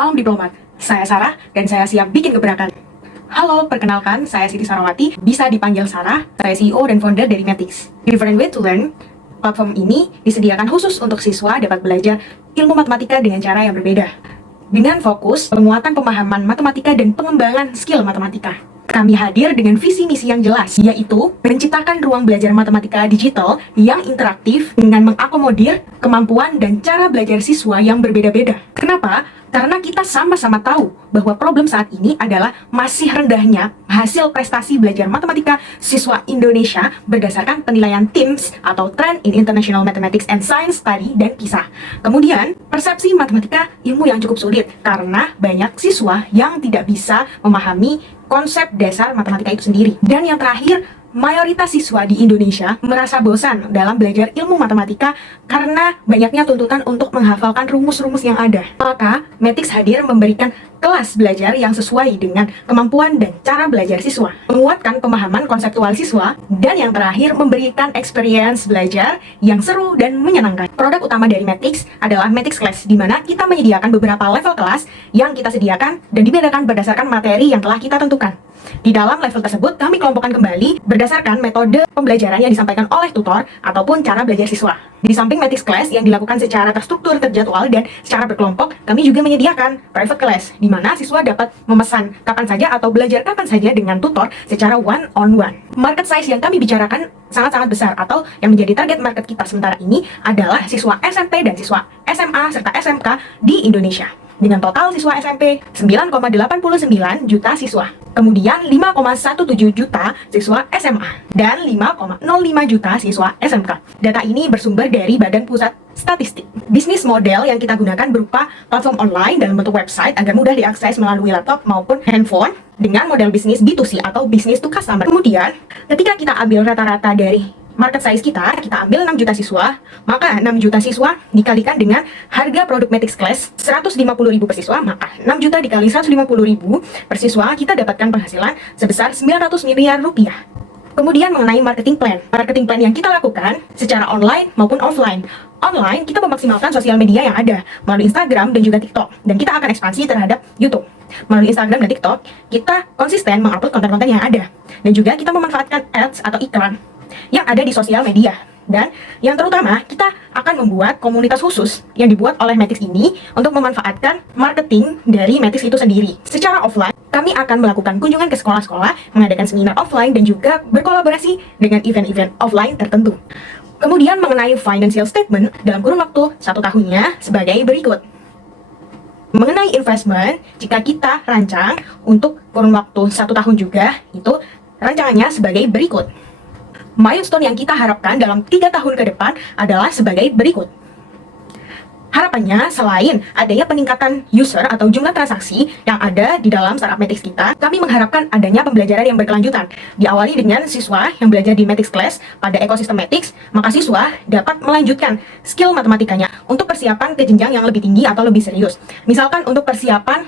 Salam diplomat, saya Sarah dan saya siap bikin gebrakan. Halo, perkenalkan, saya Siti Sarawati, bisa dipanggil Sarah, saya CEO dan founder dari Matix. Different Way to Learn, platform ini disediakan khusus untuk siswa dapat belajar ilmu matematika dengan cara yang berbeda. Dengan fokus penguatan pemahaman matematika dan pengembangan skill matematika. Kami hadir dengan visi misi yang jelas, yaitu menciptakan ruang belajar matematika digital yang interaktif dengan mengakomodir kemampuan dan cara belajar siswa yang berbeda-beda. Kenapa? Karena kita sama-sama tahu bahwa problem saat ini adalah masih rendahnya hasil prestasi belajar matematika siswa Indonesia berdasarkan penilaian TIMSS atau Trend in International Mathematics and Science Study dan PISA. Kemudian, persepsi matematika ilmu yang cukup sulit karena banyak siswa yang tidak bisa memahami konsep dasar matematika itu sendiri. Dan yang terakhir, mayoritas siswa di Indonesia merasa bosan dalam belajar ilmu matematika karena banyaknya tuntutan untuk menghafalkan rumus-rumus yang ada. Maka, Matix hadir memberikan kelas belajar yang sesuai dengan kemampuan dan cara belajar siswa, menguatkan pemahaman konseptual siswa, dan yang terakhir memberikan experience belajar yang seru dan menyenangkan. Produk utama dari Matix adalah Matix Class, di mana kita menyediakan beberapa level kelas yang kita sediakan dan dibedakan berdasarkan materi yang telah kita tentukan. Di dalam level tersebut, kami kelompokkan kembali berdasarkan metode pembelajaran yang disampaikan oleh tutor ataupun cara belajar siswa. Di samping Matix Class yang dilakukan secara terstruktur, terjadwal, dan secara berkelompok, kami juga menyediakan private class, di mana siswa dapat memesan kapan saja atau belajar kapan saja dengan tutor secara one-on-one. Market size yang kami bicarakan sangat-sangat besar, atau yang menjadi target market kita sementara ini adalah siswa SMP dan siswa SMA serta SMK di Indonesia. Dengan total siswa SMP 9,89 juta siswa. Kemudian 5,17 juta siswa SMA dan 5,05 juta siswa SMK. Data ini bersumber dari Badan Pusat Statistik. Bisnis model yang kita gunakan berupa platform online dalam bentuk website agar mudah diakses melalui laptop maupun handphone dengan model bisnis B2C atau business to customer. Kemudian, ketika kita ambil rata-rata dari market size kita ambil 6 juta siswa, maka 6 juta siswa dikalikan dengan harga produk Matix Class 150.000 per siswa, maka 6 juta dikali 150.000 per siswa, kita dapatkan penghasilan sebesar 900 miliar rupiah. Kemudian mengenai marketing plan yang kita lakukan secara online maupun offline. Online, kita memaksimalkan sosial media yang ada melalui Instagram dan juga TikTok, dan kita akan ekspansi terhadap YouTube. Melalui Instagram dan TikTok, kita konsisten mengupload konten-konten yang ada, dan juga kita memanfaatkan ads atau iklan yang ada di sosial media. Dan yang terutama, kita akan membuat komunitas khusus yang dibuat oleh Matix ini untuk memanfaatkan marketing dari Matix itu sendiri. Secara offline, kami akan melakukan kunjungan ke sekolah-sekolah, mengadakan seminar offline, dan juga berkolaborasi dengan event-event offline tertentu. Kemudian mengenai financial statement dalam kurun waktu 1 tahunnya sebagai berikut. Mengenai investment, jika kita rancang untuk kurun waktu 1 tahun juga, itu rancangannya sebagai berikut. Milestone yang kita harapkan dalam 3 tahun ke depan adalah sebagai berikut. Harapannya, selain adanya peningkatan user atau jumlah transaksi yang ada di dalam startup Matix kita, kami mengharapkan adanya pembelajaran yang berkelanjutan. Diawali dengan siswa yang belajar di Matix Class pada ekosistem Matix, maka siswa dapat melanjutkan skill matematikanya untuk persiapan ke jenjang yang lebih tinggi atau lebih serius. Misalkan untuk persiapan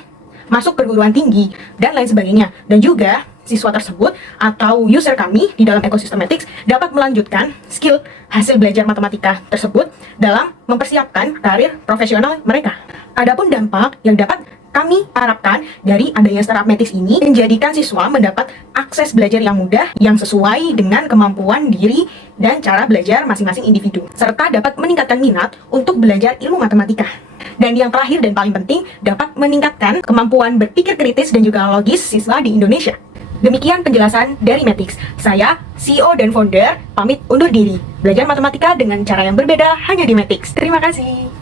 masuk perguruan tinggi dan lain sebagainya. Dan juga siswa tersebut atau user kami di dalam ekosistem Matix dapat melanjutkan skill hasil belajar matematika tersebut dalam mempersiapkan karir profesional mereka. Adapun dampak yang dapat kami harapkan dari adanya startup Matix ini menjadikan siswa mendapat akses belajar yang mudah, yang sesuai dengan kemampuan diri dan cara belajar masing-masing individu, serta dapat meningkatkan minat untuk belajar ilmu matematika. Dan yang terakhir dan paling penting, dapat meningkatkan kemampuan berpikir kritis dan juga logis siswa di Indonesia. Demikian penjelasan dari Matix. Saya, CEO dan founder, pamit undur diri. Belajar matematika dengan cara yang berbeda hanya di Matix. Terima kasih.